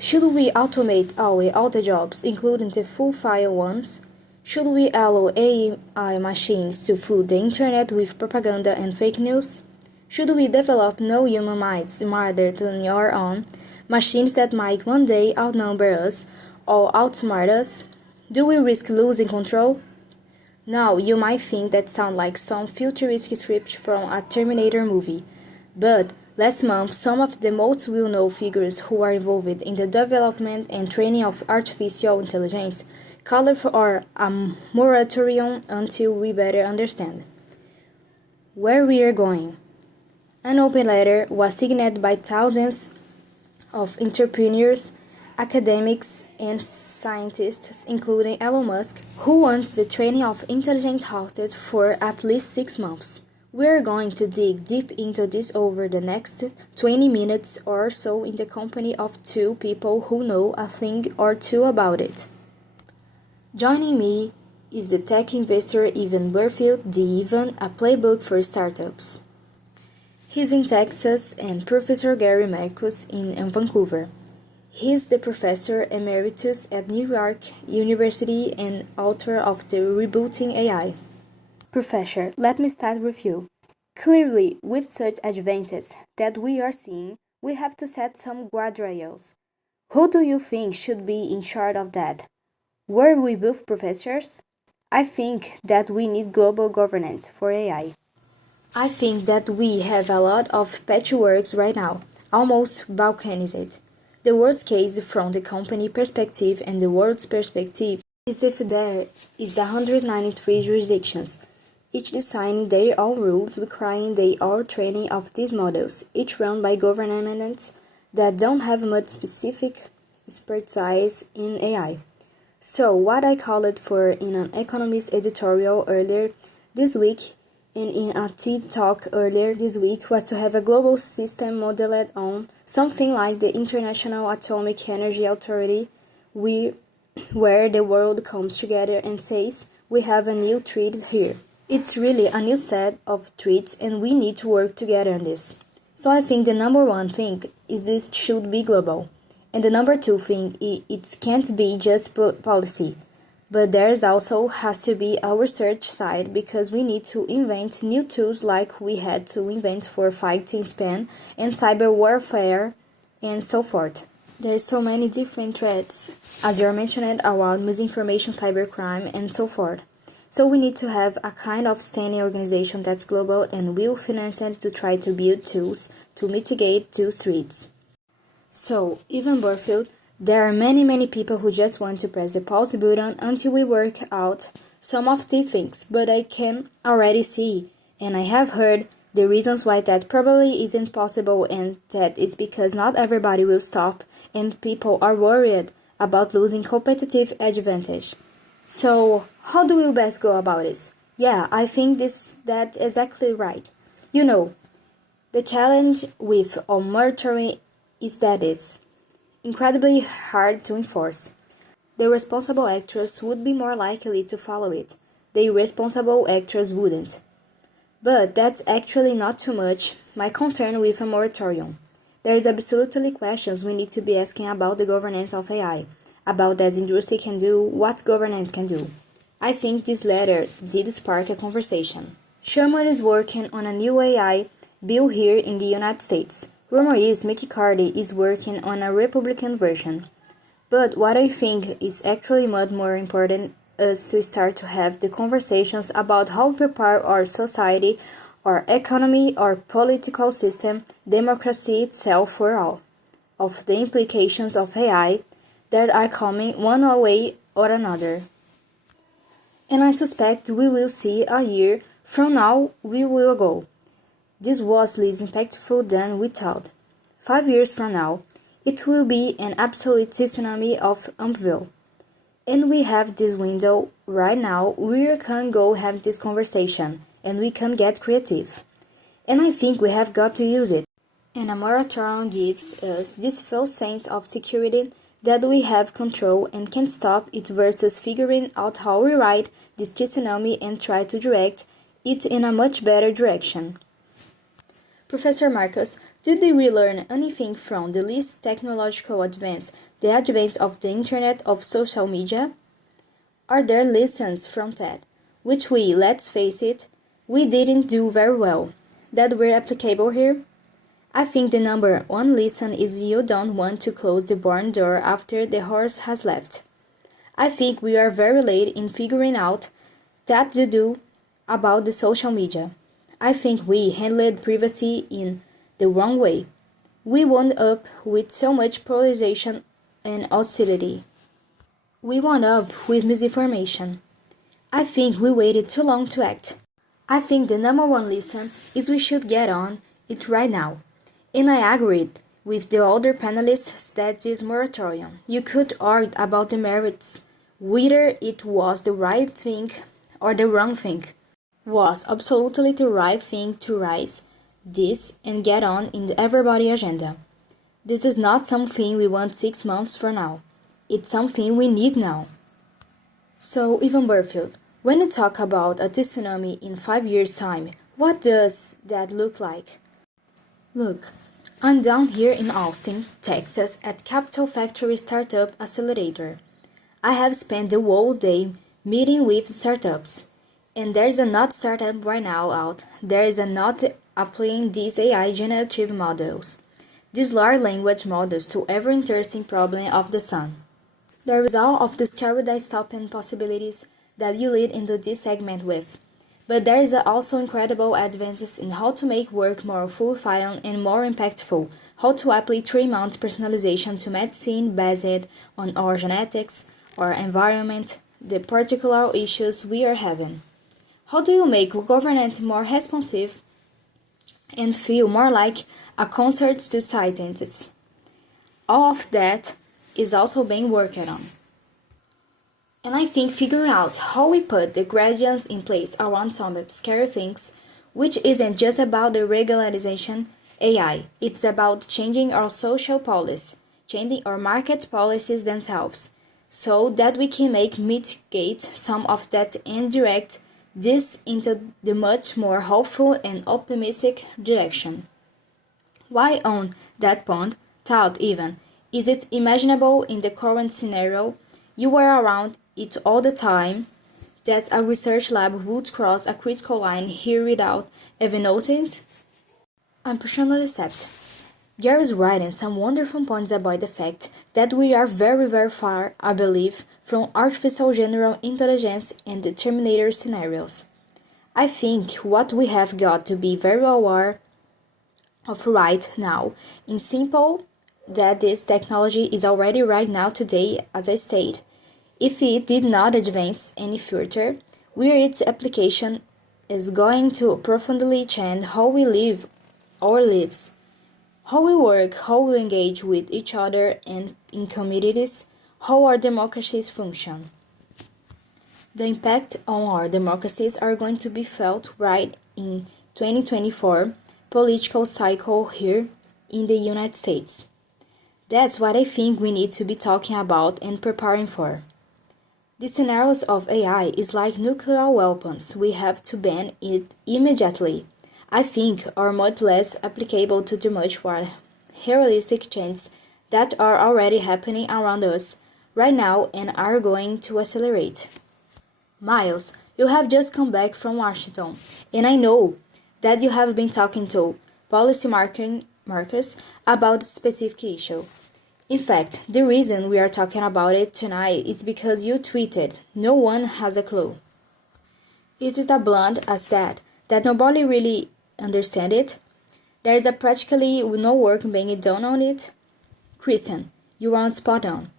Should we automate away all the jobs, including the full-file ones? Should we allow AI machines to flood the internet with propaganda and fake news? Should we develop no human minds smarter than your own, machines that might one day outnumber us or outsmart us? Do we risk losing control? Now, you might think that sounds like some futuristic script from a Terminator movie, but last month some of the most well-known figures who are involved in the development and training of artificial intelligence called for a moratorium until we better understand where we are going. An open letter was signed by thousands of entrepreneurs, academics, and scientists, including Elon Musk, who wants the training of intelligence halted for at least 6 months. We're going to dig deep into this over the next 20 minutes or so in the company of two people who know a thing or two about it. Joining me is the tech investor Ivan Burfield, the Ivan, a playbook for startups. He's in Texas, and Professor Gary Marcus in Vancouver. He's the professor emeritus at New York University and author of the Rebooting AI. Professor, let me start with you. Clearly, with such advances that we are seeing, we have to set some guardrails. Who do you think should be in charge of that? Were we both professors? I think that we need global governance for AI. I think that we have a lot of patchworks right now, almost balkanized. The worst case from the company perspective and the world's perspective is if there is 193 jurisdictions, each designing their own rules requiring their own training of these models, each run by governments that don't have much specific expertise in AI. So what I called for in an Economist editorial earlier this week and in a TED Talk earlier this week was to have a global system modeled on something like the International Atomic Energy Authority, where the world comes together and says, we have a new treaty here. It's really a new set of treaties and we need to work together on this. So I think the number one thing is this should be global. And the number two thing, it can't be just policy. But there's also has to be our research side because we need to invent new tools like we had to invent for fighting spam and cyber warfare and so forth. There's so many different threats, as you mentioned, around misinformation, cybercrime, and so forth. So we need to have a kind of standing organization that's global and will finance it to try to build tools to mitigate those threats. So, even Burfield, there are many people who just want to press the pause button until we work out some of these things, but I can already see, and I have heard, the reasons why that probably isn't possible, and that is because not everybody will stop and people are worried about losing competitive advantage. So, how do we best go about this? Yeah, I think that's exactly right. You know, the challenge with monitoring is that it's incredibly hard to enforce. The responsible actors would be more likely to follow it. The irresponsible actors wouldn't. But that's actually not too much my concern with a moratorium. There is absolutely questions we need to be asking about the governance of AI, about what the industry can do, what government can do. I think this letter did spark a conversation. Sherman is working on a new AI bill here in the United States. Rumor is Mickey Carty is working on a Republican version. But what I think is actually much more important is to start to have the conversations about how we prepare our society, our economy, our political system, democracy itself for all of the implications of AI that are coming one way or another. And I suspect we will see a year from now we will go. This was less impactful than we thought. 5 years from now, it will be an absolute tsunami of upheaval. And we have this window right now where we can go have this conversation and we can get creative. And I think we have got to use it. And a moratorium gives us this false sense of security that we have control and can stop it versus figuring out how we ride this tsunami and try to direct it in a much better direction. Professor Marcus, Did we learn anything from the least technological advance, the advance of the internet of social media? Are there lessons from that, which we, let's face it, we didn't do very well, that were applicable here? I think the number one lesson is you don't want to close the barn door after the horse has left. I think we are very late in figuring out that to do about the social media. I think we handled privacy in the wrong way. We wound up with so much polarization and hostility. We wound up with misinformation. I think we waited too long to act. I think the number one lesson is we should get on it right now. And I agreed with the other panelists that this moratorium, you could argue about the merits, whether it was the right thing or the wrong thing, was absolutely the right thing to raise this and get on in the everybody agenda. This is not something we want 6 months from now. It's something we need now. So, Ivan Burfield, when you talk about a tsunami in 5 years' time, what does that look like? Look, I'm down here in Austin, Texas at Capital Factory Startup Accelerator. I have spent the whole day meeting with startups, and there's a not startup right now out. There is a not applying these AI generative models, these large language models to every interesting problem of the sun. The result of the scary dystopian possibilities that you lead into this segment with. But there is also incredible advances in how to make work more fulfilling and more impactful, how to apply 3-month personalization to medicine based on our genetics, our environment, the particular issues we are having. How do you make government more responsive and feel more like a concert to scientists? All of that is also being worked on. And I think figuring out how we put the gradients in place around some scary things, which isn't just about the regularization AI, it's about changing our social policy, changing our market policies themselves, so that we can mitigate some of that and direct this into the much more hopeful and optimistic direction. Why on that point, thought even, is it imaginable in the current scenario, you were around it all the time, that a research lab would cross a critical line here without even noticing? I personally accept. Gary's writing some wonderful points about the fact that we are very, very far, I believe, from artificial general intelligence and the Terminator scenarios. I think what we have got to be very aware of right now, in simple, that this technology is already right now today, as I stated. If it did not advance any further, where its application is going to profoundly change how we live our lives, how we work, how we engage with each other and in communities, how our democracies function. The impact on our democracies are going to be felt right in 2024 political cycle here in the United States. That's what I think we need to be talking about and preparing for. The scenarios of AI is like nuclear weapons. We have to ban it immediately. I think are much less applicable to the much more realistic changes that are already happening around us right now and are going to accelerate. Miles, you have just come back from Washington, and I know that you have been talking to policy makers about the specific issue. In fact, the reason we are talking about it tonight is because you tweeted, "No one has a clue." It is that blunt as that nobody really understands it. There is practically no work being done on it. Christian, you are spot on.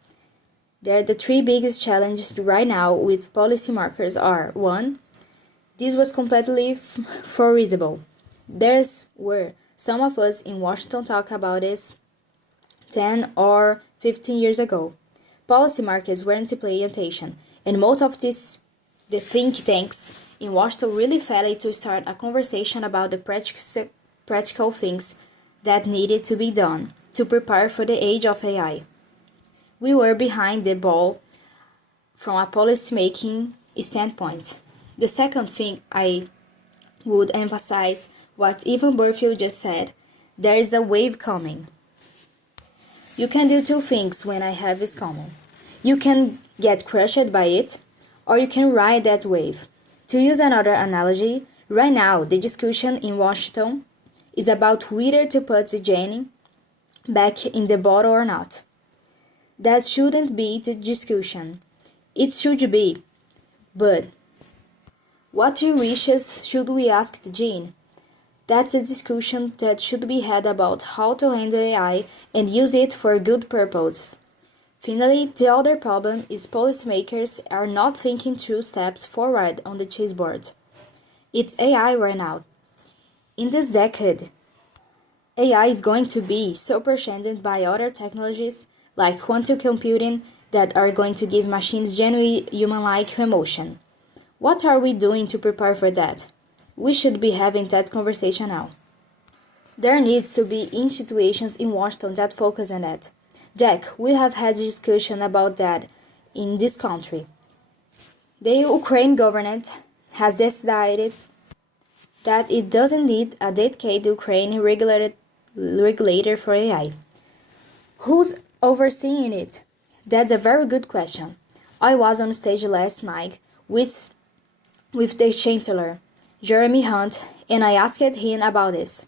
The 3 biggest challenges right now with policymakers are: 1. This was completely foreseeable. There's where some of us in Washington talk about this 10 or 15 years ago. Policymakers weren't paying attention, and most of the think tanks in Washington really failed to start a conversation about the practical things that needed to be done to prepare for the age of AI. We were behind the ball from a policymaking standpoint. The second thing I would emphasize what Ivan Burfield just said, There is a wave coming. You can do two things when a wave is coming. You can get crushed by it, or you can ride that wave. To use another analogy, right now the discussion in Washington is about whether to put the genie back in the bottle or not. That shouldn't be the discussion. It should be, but what three wishes should we ask the genie? That's a discussion that should be had about how to handle AI and use it for good purposes. Finally, the other problem is policymakers are not thinking 2 steps forward on the chessboard. It's AI right now. In this decade, AI is going to be superseded by other technologies like quantum computing that are going to give machines genuine human-like emotion. What are we doing to prepare for that? We should be having that conversation now. There needs to be institutions in Washington that focus on that. Jack, we have had a discussion about that in this country. The Ukraine government has decided that it doesn't need a dedicated Ukraine regulator for AI. Who's overseeing it? That's a very good question. I was on stage last night with the Chancellor, Jeremy Hunt, and I asked him about this.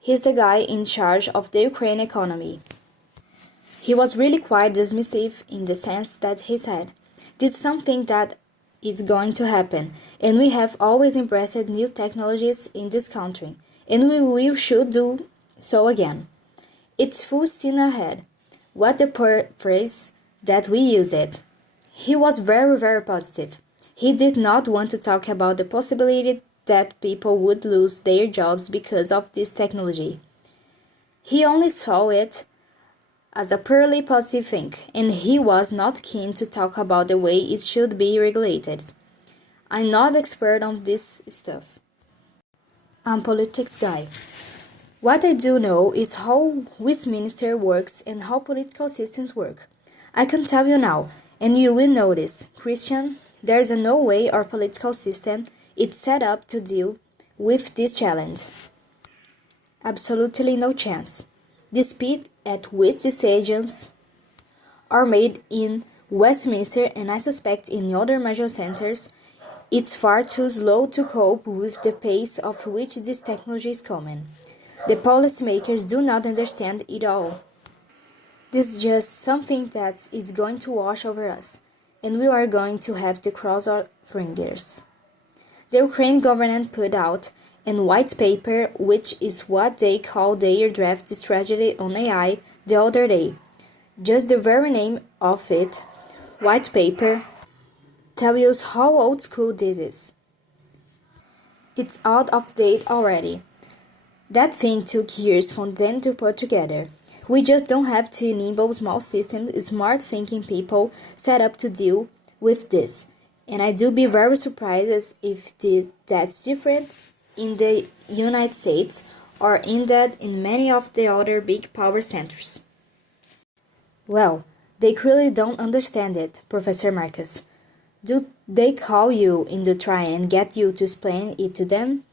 He's the guy in charge of the Ukraine economy. He was really quite dismissive in the sense that he said, "This is something that is going to happen, and we have always embraced new technologies in this country, and we should do so again. It's full steam ahead." What the phrase that we use it. He was very, very positive. He did not want to talk about the possibility that people would lose their jobs because of this technology. He only saw it as a purely positive thing, and he was not keen to talk about the way it should be regulated. I'm not expert on this stuff. I'm a politics guy. What I do know is how Westminster works and how political systems work. I can tell you now, and you will notice, Christian, there's no way our political system is set up to deal with this challenge. Absolutely no chance. The speed at which decisions are made in Westminster, and I suspect in other major centers, it's far too slow to cope with the pace of which this technology is coming. The policymakers do not understand it all. This is just something that is going to wash over us, and we are going to have to cross our fingers. The Ukraine government put out a white paper, which is what they call their draft strategy on AI, the other day. Just the very name of it, white paper, tells you how old school this is. It's out of date already. That thing took years for them to put together. We just don't have two nimble small systems, smart thinking people set up to deal with this. And I do be very surprised if that's different in the United States or in many of the other big power centers. Well, they clearly don't understand it, Professor Marcus. Do they call you in to try and get you to explain it to them?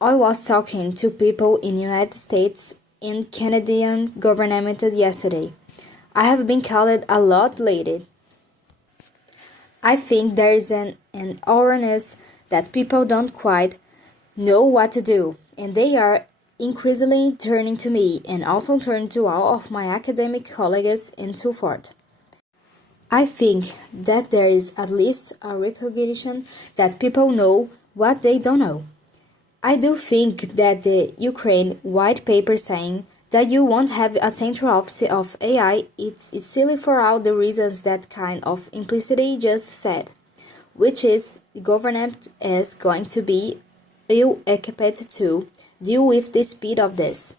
I was talking to people in the United States and Canadian government yesterday. I have been called a lot lately. I think there is an awareness that people don't quite know what to do, and they are increasingly turning to me and also turning to all of my academic colleagues and so forth. I think that there is at least a recognition that people know what they don't know. I do think that the Ukraine white paper saying that you won't have a central office of AI, it's silly for all the reasons that kind of implicitly just said, which is the government is going to be ill-equipped to deal with the speed of this.